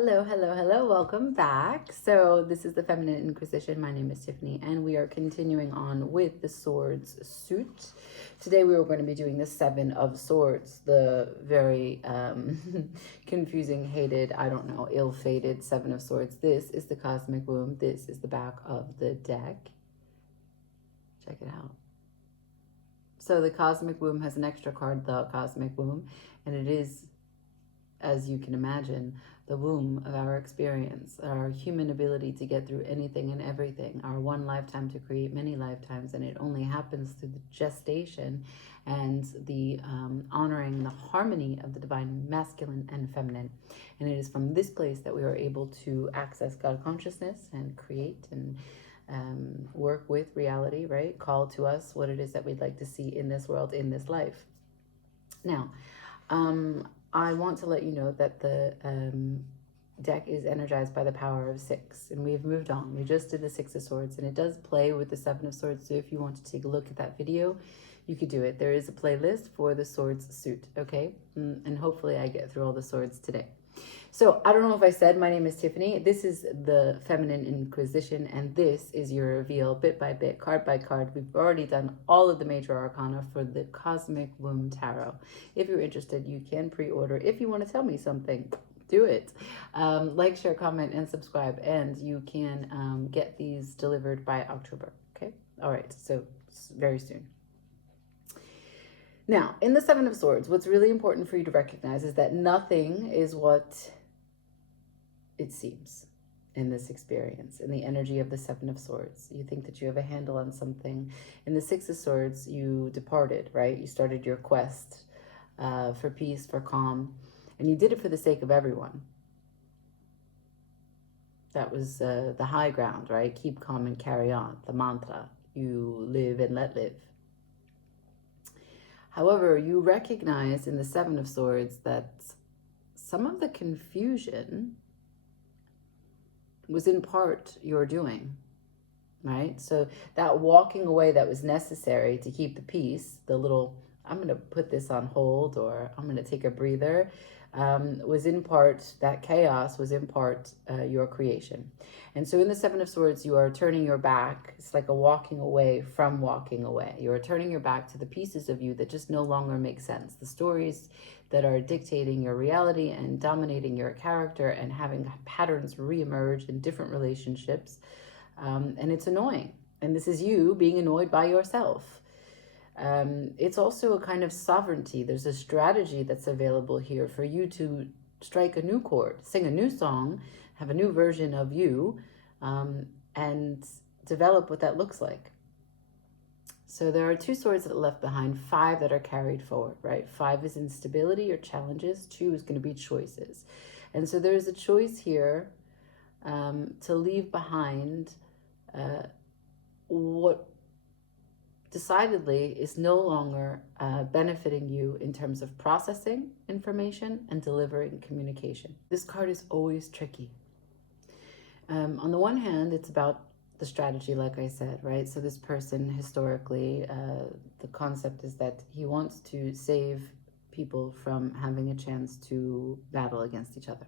Hello, hello, hello. Welcome back. So, this is the Feminine Inquisition. My name is Tiffany, and we are continuing on with the Swords suit. Today, we are going to be doing the Seven of Swords, the very confusing, hated, I don't know, ill fated Seven of Swords. This is the cosmic womb. This is the back of the deck. Check it out. So, the cosmic womb has an extra card, the cosmic womb, and it is, as you can imagine, the womb of our experience, our human ability to get through anything and everything, our one lifetime to create many lifetimes, and it only happens through the gestation and the honoring the harmony of the divine masculine and feminine. And it is from this place that we are able to access God consciousness and create and work with reality, right? Call to us what it is that we'd like to see in this world, in this life. Now, I want to let you know that the deck is energized by the power of 6, and we've moved on. We just did the 6 of Swords, and it does play with the 7 of Swords, so if you want to take a look at that video, you could do it. There is a playlist for the Swords suit, okay? And hopefully I get through all the swords today. So, I don't know if I said my name is Tiffany. This is the Feminine Inquisition, and this is your reveal bit by bit, card by card. We've already done all of the major arcana for the Cosmic Womb Tarot. If you're interested, you can pre-order. If you want to tell me something, do it. Like, share, comment, and subscribe, and you can get these delivered by October, okay? All right, so very soon. Now, in the 7 of Swords, what's really important for you to recognize is that nothing is what it seems in this experience, in the energy of the 7 of Swords. You think that you have a handle on something. In the 6 of Swords, you departed, right? You started your quest for peace, for calm, and you did it for the sake of everyone. That was the high ground, right? Keep calm and carry on, the mantra. You live and let live. However, you recognize in the 7 of Swords that some of the confusion was in part your doing, right? So that walking away that was necessary to keep the peace, the little, I'm going to put this on hold, or I'm going to take a breather, was in part, that chaos was in part your creation. And so in the 7 of Swords, you are turning your back. It's like a walking away from walking away. You are turning your back to the pieces of you that just no longer make sense. The stories that are dictating your reality and dominating your character and having patterns reemerge in different relationships. And it's annoying. And this is you being annoyed by yourself. It's also a kind of sovereignty. There's a strategy that's available here for you to strike a new chord, sing a new song, have a new version of you, and develop what that looks like. So there are 2 swords that are left behind, 5 that are carried forward, right? 5 is instability or challenges. 2 is going to be choices. And so there's a choice here to leave behind what decidedly is no longer benefiting you in terms of processing information and delivering communication. This card is always tricky. On the one hand, it's about the strategy, like I said, right? So this person, historically, the concept is that he wants to save people from having a chance to battle against each other.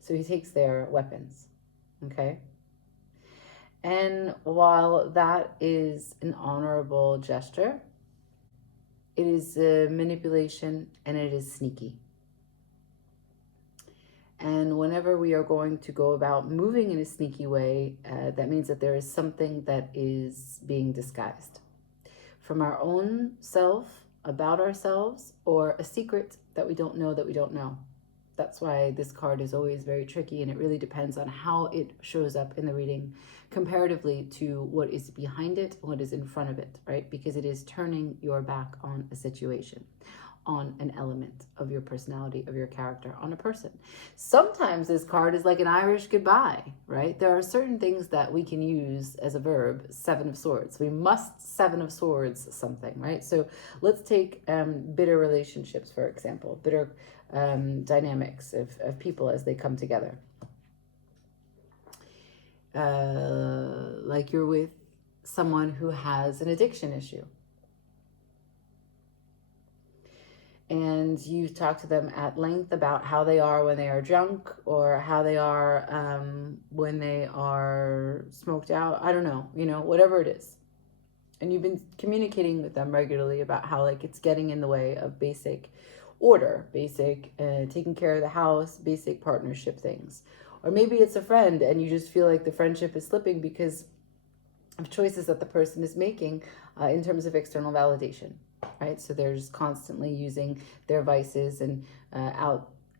So he takes their weapons, okay? And while that is an honorable gesture, it is a manipulation and it is sneaky. And whenever we are going to go about moving in a sneaky way, that means that there is something that is being disguised from our own self, about ourselves, or a secret that we don't know that we don't know. That's why this card is always very tricky, and it really depends on how it shows up in the reading comparatively to what is behind it, what is in front of it, right? Because it is turning your back on a situation, on an element of your personality, of your character, on a person. Sometimes this card is like an Irish goodbye, right? There are certain things that we can use as a verb, 7 of Swords. We must 7 of Swords something, right? So let's take bitter relationships, for example, bitter dynamics of people as they come together. Like you're with someone who has an addiction issue. And and you talk to them at length about how they are when they are drunk, or how they are when they are smoked out. I don't know, whatever it is. And you've been communicating with them regularly about how, like, it's getting in the way of basic order, basic taking care of the house, basic partnership things. Or maybe it's a friend and you just feel like the friendship is slipping because of choices that the person is making in terms of external validation, right? So they're just constantly using their vices and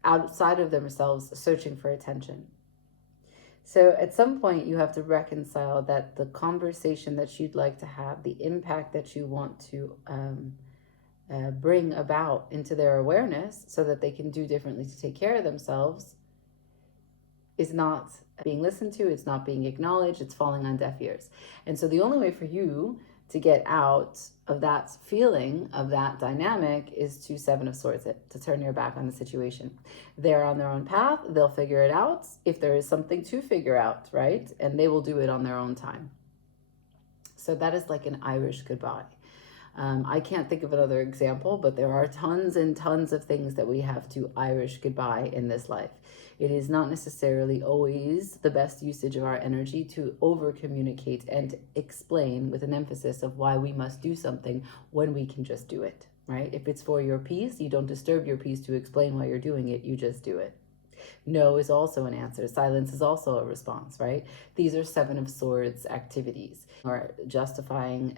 outside of themselves, searching for attention. So at some point, you have to reconcile that the conversation that you'd like to have, the impact that you want to bring about into their awareness so that they can do differently to take care of themselves, is not being listened to, it's not being acknowledged, it's falling on deaf ears. And so the only way for you to get out of that feeling, of that dynamic, is to Seven of Swords it, to turn your back on the situation. They're on their own path, they'll figure it out if there is something to figure out, right? And they will do it on their own time. So that is like an Irish goodbye. I can't think of another example, but there are tons and tons of things that we have to Irish goodbye in this life. It is not necessarily always the best usage of our energy to over communicate and explain with an emphasis of why we must do something when we can just do it, right? If it's for your peace, you don't disturb your peace to explain why you're doing it, you just do it. No is also an answer. Silence is also a response, right? These are Seven of Swords activities, or justifying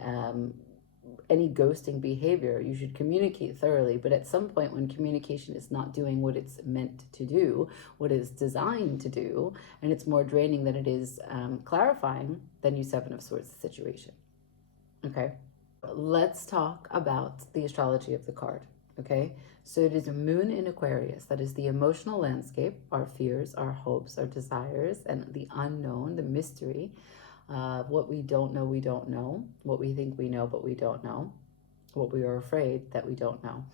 any ghosting behavior. You should communicate thoroughly, but at some point when communication is not doing what it's meant to do, what it's designed to do, and it's more draining than it is clarifying, then you Seven of Swords the situation. Okay, let's talk about the astrology of the card. Okay, so it is a moon in Aquarius. That is the emotional landscape, our fears, our hopes, our desires, and the unknown, the mystery. What we don't know, what we think we know, but we don't know, what we are afraid that we don't know.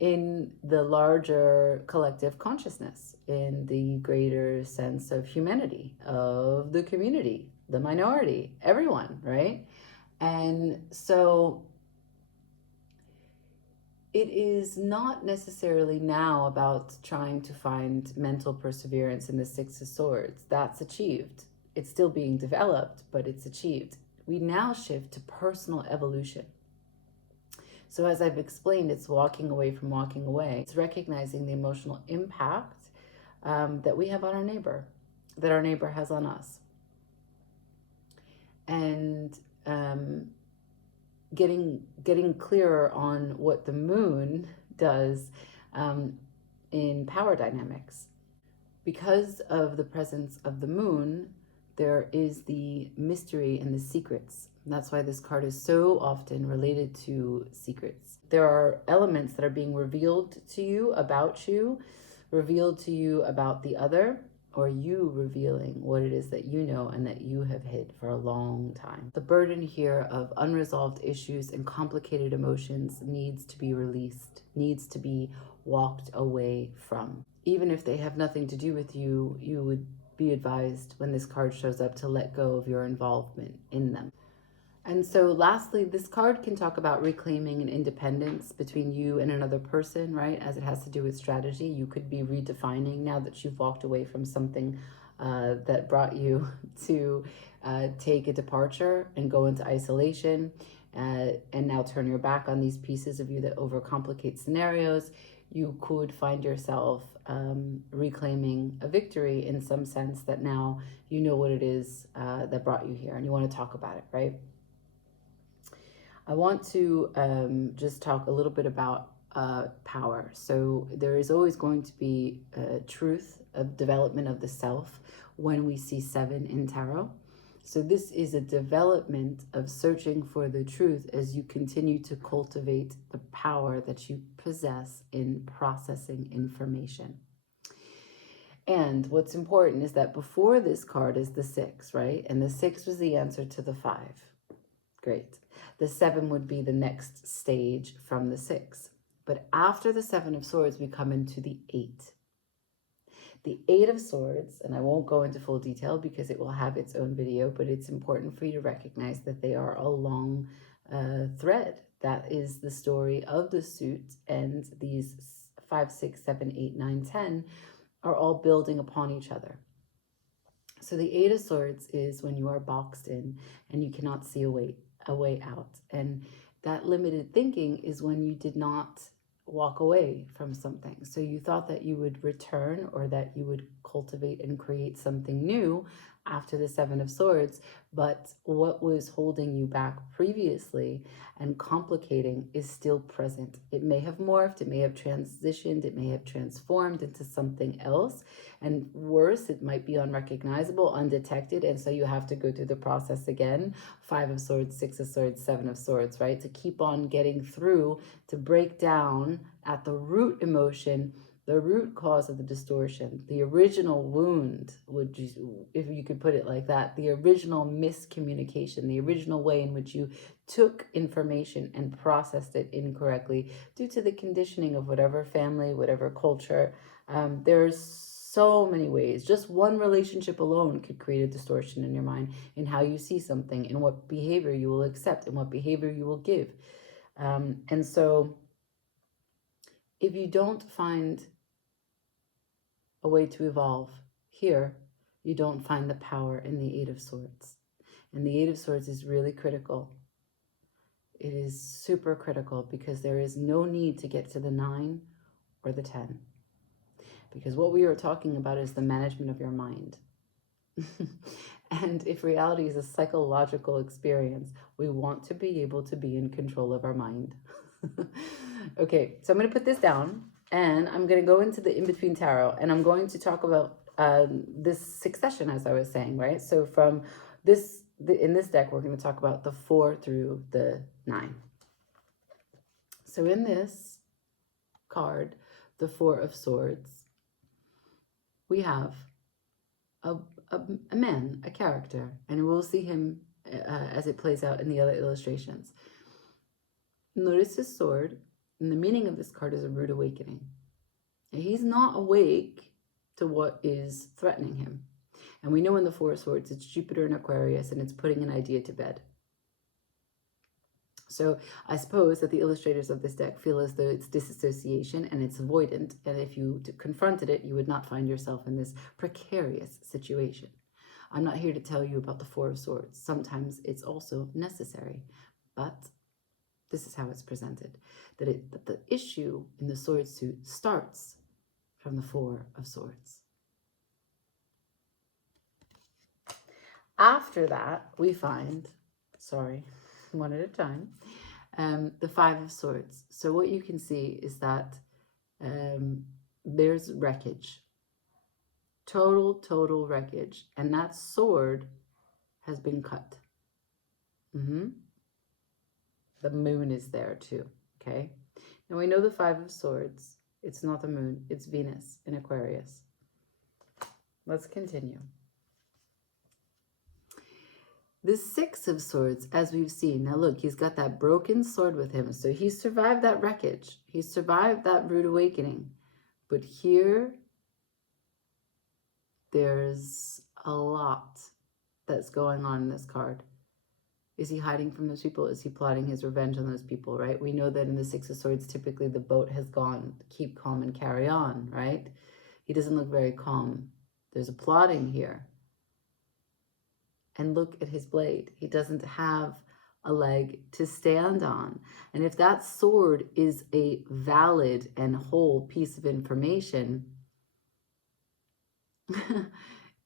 In the larger collective consciousness, in the greater sense of humanity, of the community, the minority, everyone, right? And so it is not necessarily now about trying to find mental perseverance in the Six of Swords. That's achieved. It's still being developed, but it's achieved. We now shift to personal evolution. So as I've explained, it's walking away from walking away. It's recognizing the emotional impact that we have on our neighbor, that our neighbor has on us. And getting clearer on what the moon does in power dynamics. Because of the presence of the moon, there is the mystery and the secrets. And that's why this card is so often related to secrets. There are elements that are being revealed to you about the other, or you revealing what it is that you know and that you have hid for a long time. The burden here of unresolved issues and complicated emotions needs to be released, needs to be walked away from. Even if they have nothing to do with you, you would be advised when this card shows up to let go of your involvement in them. And so lastly, this card can talk about reclaiming an independence between you and another person, right? As it has to do with strategy, you could be redefining now that you've walked away from something that brought you to take a departure and go into isolation and now turn your back on these pieces of you that overcomplicate scenarios. You could find yourself reclaiming a victory in some sense, that now you know what it is that brought you here and you want to talk about it, right? I want to just talk a little bit about power. So there is always going to be truth, a development of the self when we see 7 in tarot. So this is a development of searching for the truth as you continue to cultivate the power that you possess in processing information. And what's important is that before this card is the 6, right? And the 6 was the answer to the 5. Great. The 7 would be the next stage from the 6. But after the 7 of Swords, we come into the 8. The 8 of Swords, and I won't go into full detail because it will have its own video, but it's important for you to recognize that they are a long thread. That is the story of the suit, and these 5, 6, 7, 8, 9, 10 are all building upon each other. So the Eight of Swords is when you are boxed in and you cannot see a way out. And that limited thinking is when you did not walk away from something. So you thought that you would return, or that you would cultivate and create something new after the Seven of Swords, but what was holding you back previously and complicating is still present. It may have morphed, it may have transitioned, it may have transformed into something else, and worse, it might be unrecognizable, undetected, and so you have to go through the process again. 5 of Swords, 6 of Swords, 7 of Swords, right? To keep on getting through, to break down at the root emotion, the root cause of the distortion, the original wound, would you, if you could put it like that, the original miscommunication, the original way in which you took information and processed it incorrectly due to the conditioning of whatever family, whatever culture. There's so many ways. Just one relationship alone could create a distortion in your mind in how you see something, in what behavior you will accept, and what behavior you will give. And so if you don't find a way to evolve here, you don't find the power in the Eight of Swords. And the Eight of Swords is really critical. It is super critical, because there is no need to get to the 9 or the 10. Because what we are talking about is the management of your mind. And if reality is a psychological experience, we want to be able to be in control of our mind. Okay, so I'm going to put this down, and I'm going to go into the in-between tarot, and I'm going to talk about this succession, as I was saying, right? So from this, in this deck, we're going to talk about the 4 through the 9. So in this card, the 4 of Swords, we have a man, a character, and we'll see him as it plays out in the other illustrations. Notice his sword, and the meaning of this card is a rude awakening. And he's not awake to what is threatening him. And we know in the 4 of Swords, it's Jupiter in Aquarius, and it's putting an idea to bed. So I suppose that the illustrators of this deck feel as though it's disassociation and it's avoidant, and if you confronted it, you would not find yourself in this precarious situation. I'm not here to tell you about the 4 of Swords. Sometimes it's also necessary, but this is how it's presented. That the issue in the sword suit starts from the 4 of Swords. After that, we find, one at a time, the 5 of Swords. So what you can see is that there's wreckage. Total wreckage. And that sword has been cut. The moon is there too, okay? Now we know the 5 of Swords, it's not the moon, it's Venus in Aquarius. Let's continue. The 6 of Swords, as we've seen, now look, he's got that broken sword with him. So he survived that wreckage. He survived that rude awakening. But here, there's a lot that's going on in this card. Is he hiding from those people? Is he plotting his revenge on those people, right? We know that in the 6 of Swords, typically the boat has gone, keep calm and carry on, right? He doesn't look very calm. There's a plotting here. And look at his blade. He doesn't have a leg to stand on. And if that sword is a valid and whole piece of information,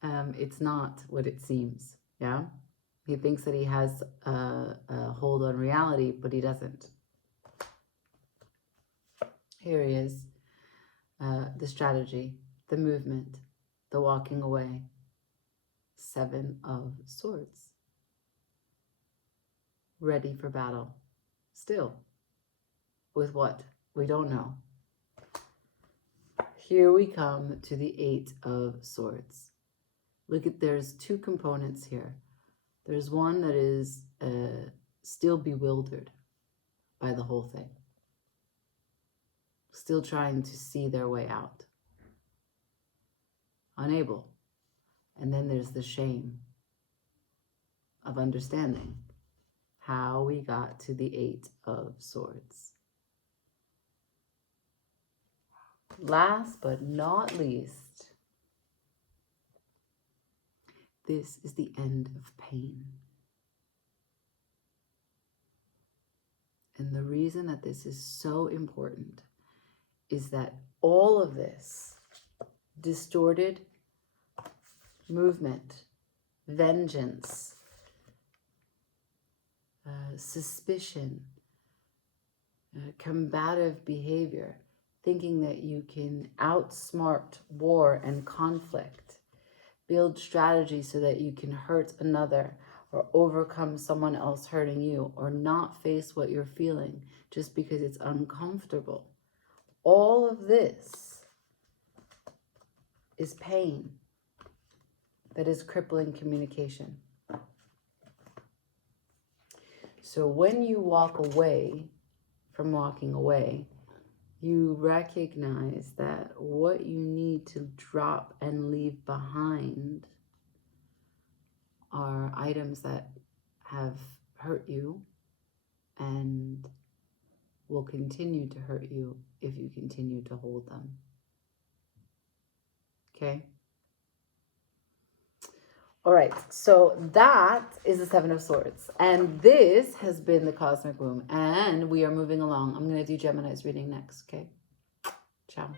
it's not what it seems, yeah? He thinks that he has a hold on reality, but he doesn't. Here he is, the strategy, the movement, the walking away. 7 of Swords. Ready for battle. Still. With what? We don't know. Here we come to the 8 of Swords. Look at, there's 2 components here. There's one that is still bewildered by the whole thing. Still trying to see their way out. Unable. And then there's the shame of understanding how we got to the Eight of Swords. Last but not least, this is the end of pain. And the reason that this is so important is that all of this distorted movement, vengeance, suspicion, combative behavior, thinking that you can outsmart war and conflict, build strategy so that you can hurt another or overcome someone else hurting you, or not face what you're feeling just because it's uncomfortable. All of this is pain that is crippling communication. So when you walk away from walking away, you recognize that what you need to drop and leave behind are items that have hurt you and will continue to hurt you if you continue to hold them. Okay? All right, so that is the Seven of Swords. And this has been the Cosmic Womb. And we are moving along. I'm going to do Gemini's reading next, okay? Ciao.